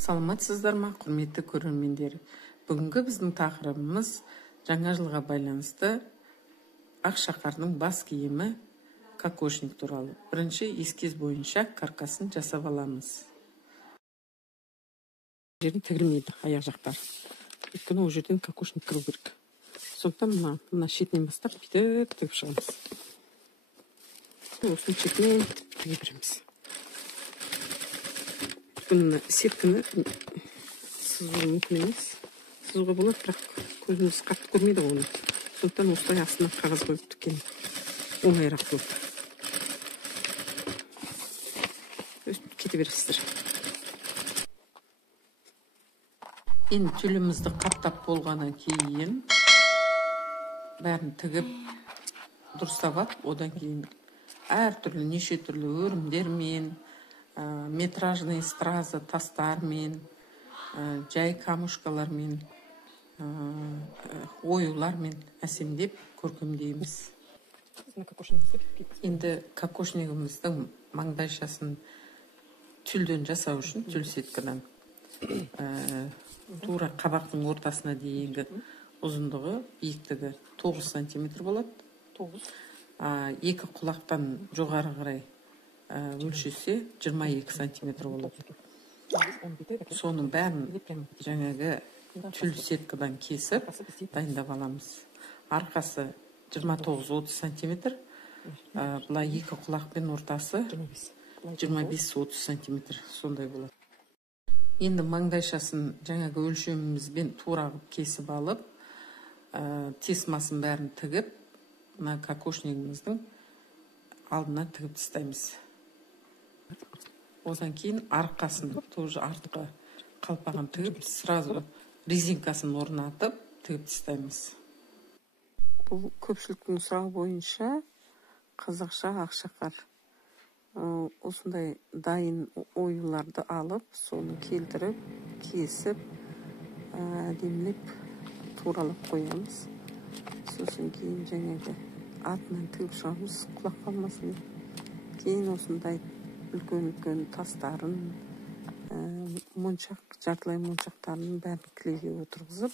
Саламатсыздар ма, құрметті көрермендер? Бүгінгі біздің тақырыбымыз жаңа жылға байланысты Ақшақардың бас киімі кокошник туралы. Бірінші ескез бойынша каркасын жасап аламыз. Жерін тігілмейді аяқ жақтар. Өйткені ол жерден кокошник кіру керек. Сондықтан мына шетінен бастап бүйтіп тігіп шығамыз. Осының шетінен тіге береміз. Бұны сеткіні сызуы мүмкін емес. Сызуға болады, бірақ көзіміз қатты көрмейді оны. Сондықтан осылай астына қағаз қойып тіккен оңайырақ болды. Кете бересіздер. Енді тюлімізді қаптап болғаннан кейін бәрін тігіп дұрыстап алып, одан кейін әртүрлі неше түрлі өрімдермен, метражный стразы тастармен, жай камушкалармен, оюлармен әсемдеп көркемдейміз. Енді кокошнигіміздің маңдайшасын тюльден жасау үшін, тюль сеткадан тура қабақтың ортасына дейінгі ұзындығы, биіктігі 9 сантиметр болады. 2 құлақтан жоғары қарай өлшесе 22 сантиметр болады. Соның бәрін жаңағы тюль сеткадан кесіп дайындап аламыз. Арқасы 29-30 сантиметр, бұлай 2 құлақпен ортасы 25-30 сантиметр сондай болады. Енді маңдайшасын жаңағы өлшемімізбен турағып кесіп алып, тесмасын бәрін тігіп, мына кокошнигіміздің алдына тігіп тастаймыз. Одан кейін арқасын, тоже артқа қалпағын тігіп, сразу резинкасын орнатып, тігіп тастаймыз. Бұл көпшіліктің сұрағы бойынша қазақша Ақшақар. Осындай дайын оюларды алып, соны келтіріп, кесіп, әдемілеп туралап қоямыз. Сосын кейін жаңағы артынан тігіп шығамыз, құлақ қалмасын. Кейін осындай үлкен тастарын, жартылай моншақтарын бәрін кілеге отырғызып,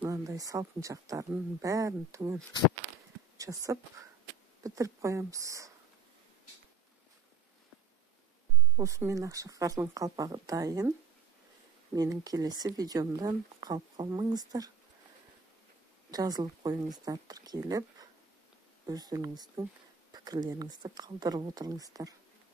мынандай салпыншақтарын бәрін түгел жасап, бітіріп қоямыз. Осымен Ақшақардың қалпағы дайын. Менің келесі видеомдан қалып қалмаңыздар. Жазылып қойыңыздар, тіркеліп, өздеріңіздің пікірлеріңізді қалдырып отырыңыздар.